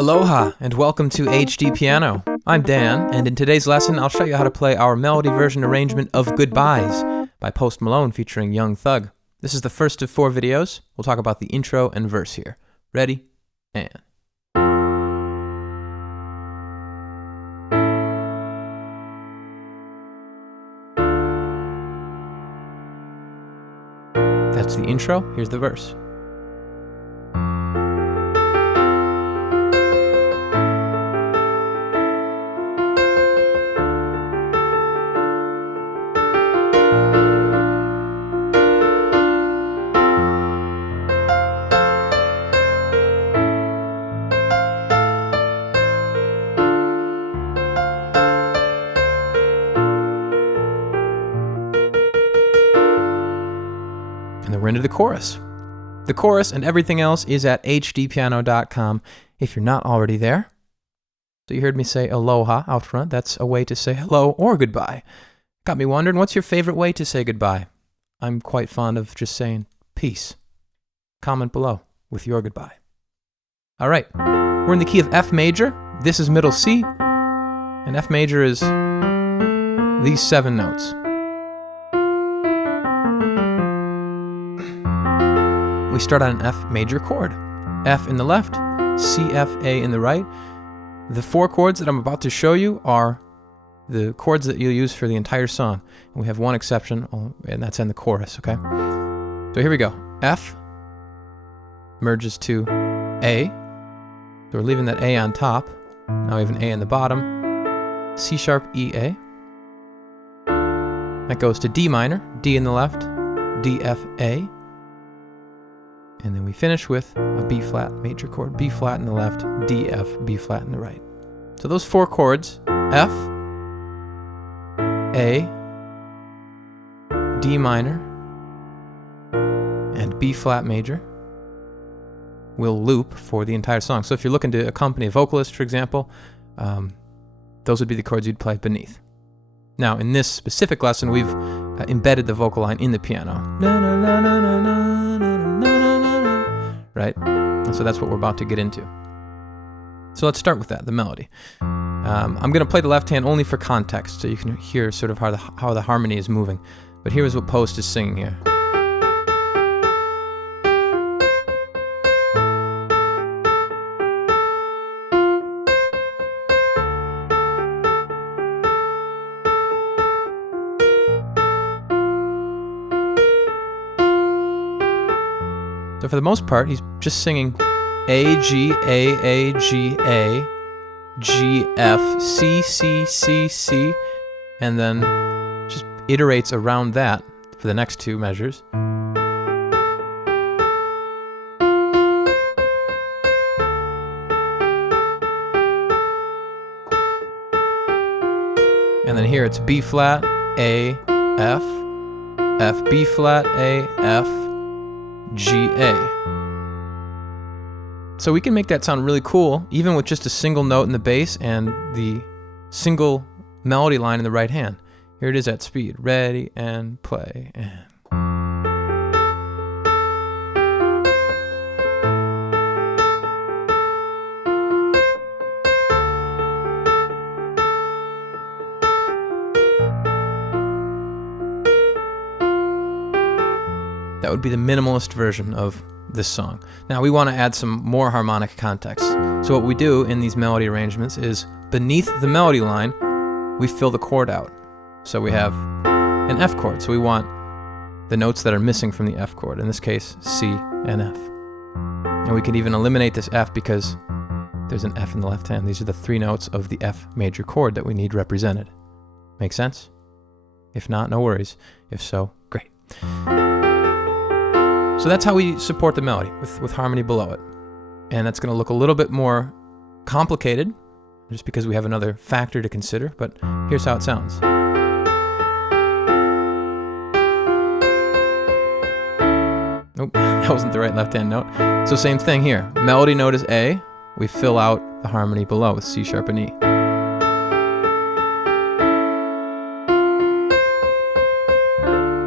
Aloha and welcome to HDpiano. I'm Dan, and in today's lesson I'll show you how to play our melody version arrangement of Goodbyes by Post Malone featuring Young Thug. This is the first of 4 videos. We'll talk about the intro and verse here. Ready? And... that's the intro. Here's the verse. And then we're into the chorus. The chorus and everything else is at HDpiano.com if you're not already there. So you heard me say aloha out front. That's a way to say hello or goodbye. Got me wondering, what's your favorite way to say goodbye? I'm quite fond of just saying peace. Comment below with your goodbye. All right, we're in the key of F major. This is middle C, and F major is these 7 notes. We start on an F major chord. F in the left, C, F, A in the right. The 4 chords that I'm about to show you are the chords that you'll use for the entire song. And we have one exception, and that's in the chorus, okay? So here we go. F merges to A. So we're leaving that A on top. Now we have an A in the bottom. C sharp, E, A. That goes to D minor, D in the left, D, F, A. And then we finish with a B flat major chord, B flat in the left, D, F, B flat in the right. So those 4 chords, F, A, D minor, and B flat major, will loop for the entire song. So if you're looking to accompany a vocalist, for example, those would be the chords you'd play beneath. Now, in this specific lesson, we've embedded the vocal line in the piano. Na, na, na, na, na, na, na, na. Right? And so that's what we're about to get into. So let's start with that, the melody. I'm going to play the left hand only for context, so you can hear sort of how the harmony is moving. But here's what Post is singing here. So for the most part, he's just singing A, G, A, G, A, G, F, C, C, C, C, and then just iterates around that for the next 2 measures. And then here it's B flat, A, F, F, B flat, A, F, G, A. So we can make that sound really cool, even with just a single note in the bass and the single melody line in the right hand. Here it is at speed. Ready, and play, and... That would be the minimalist version of this song. Now we want to add some more harmonic context. So what we do in these melody arrangements is beneath the melody line, we fill the chord out. So we have an F chord. So we want the notes that are missing from the F chord. In this case, C and F. And we can even eliminate this F because there's an F in the left hand. These are the 3 notes of the F major chord that we need represented. Make sense? If not, no worries. If so, great. So that's how we support the melody, with harmony below it. And that's going to look a little bit more complicated, just because we have another factor to consider, but here's how it sounds. Nope, that wasn't the right left-hand note. So same thing here. Melody note is A. We fill out the harmony below with C sharp and E.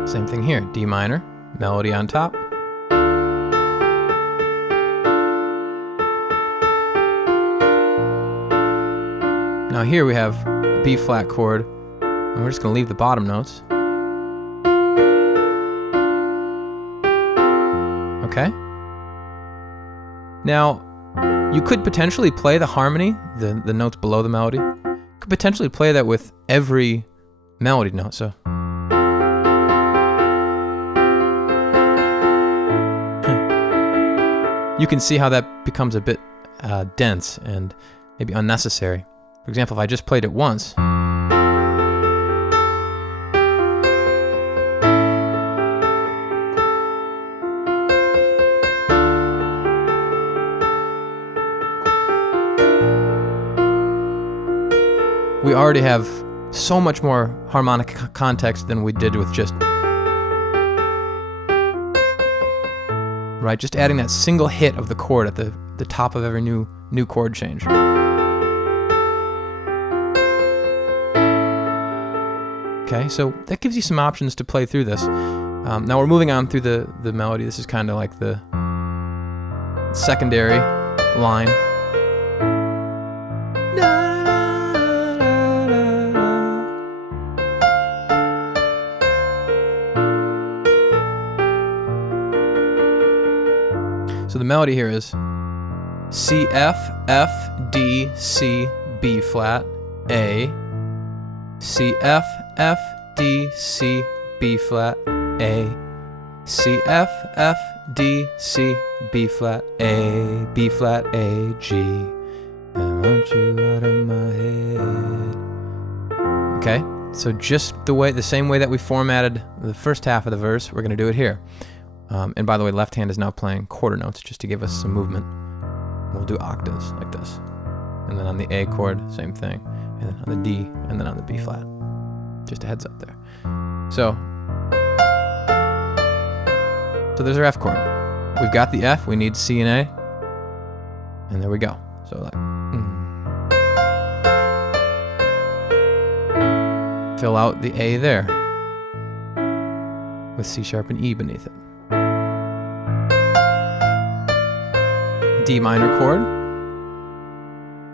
Same thing here. D minor, melody on top. Now here we have a B flat chord, and we're just going to leave the bottom notes. Okay? Now, you could potentially play the harmony, the notes below the melody. You could potentially play that with every melody note, so. You can see how that becomes a bit dense and maybe unnecessary. For example, if I just played it once, we already have so much more harmonic context than we did with just, right? Just adding that single hit of the chord at the top of every new chord change. Okay, so that gives you some options to play through this. Now we're moving on through the melody. This is kind of like the secondary line. So the melody here is C, F, F, D, C, B flat, A, C, F, F, D, C, B flat, A, C, F, F, D, C, B flat, A, B flat, A, G. I want you out of my head. Okay, so just the same way that we formatted the first half of the verse, we're going to do it here. And by the way, left hand is now playing quarter notes just to give us some movement. We'll do octaves like this. And then on the A chord, same thing. And then on the D, and then on the B flat. Just a heads up there. So there's our F chord. We've got the F, we need C and A. And there we go. So like, fill out the A there with C sharp and E beneath it. D minor chord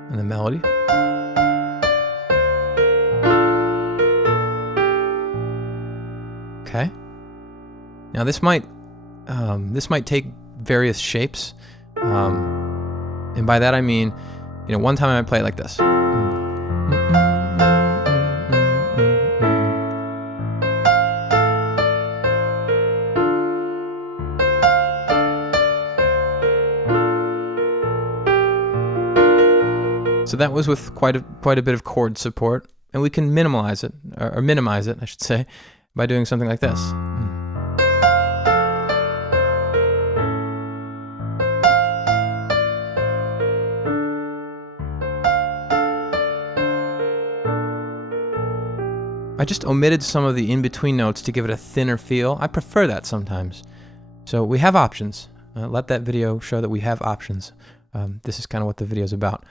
and the melody. Okay. Now this might take various shapes, and by that I mean, one time I might play it like this. So that was with quite a bit of chord support, and we can minimize it, I should say, by doing something like this. I just omitted some of the in-between notes to give it a thinner feel. I prefer that sometimes. So we have options. Let that video show that we have options. This is kind of what the video is about.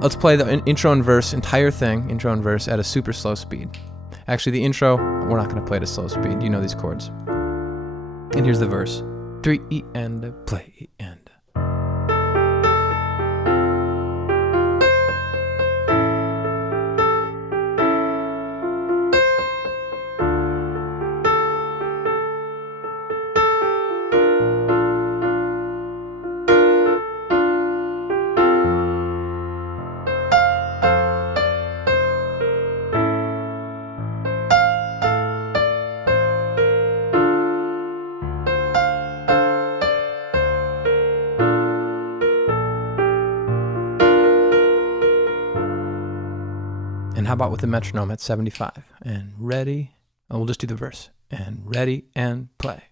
Let's play the intro and verse, entire thing, intro and verse, at a super slow speed. Actually, the intro, we're not going to play at a slow speed. You know these chords. And here's the verse. 3, E, and play, E, and. And how about with the metronome at 75? And ready, and we'll just do the verse. And ready, and play.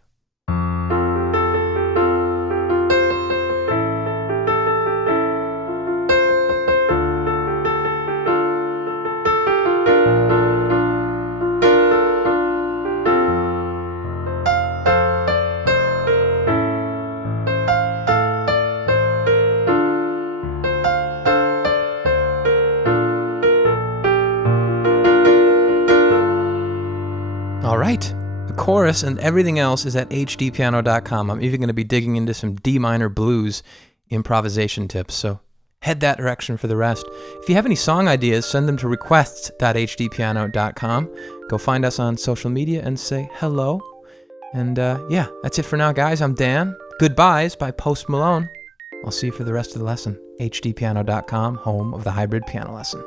All right, the chorus and everything else is at HDpiano.com. I'm even going to be digging into some D minor blues improvisation tips, so head that direction for the rest. If you have any song ideas, send them to requests.hdpiano.com. Go find us on social media and say hello. And yeah, that's it for now, guys. I'm Dan. Goodbyes by Post Malone. I'll see you for the rest of the lesson. HDpiano.com, home of the hybrid piano lesson.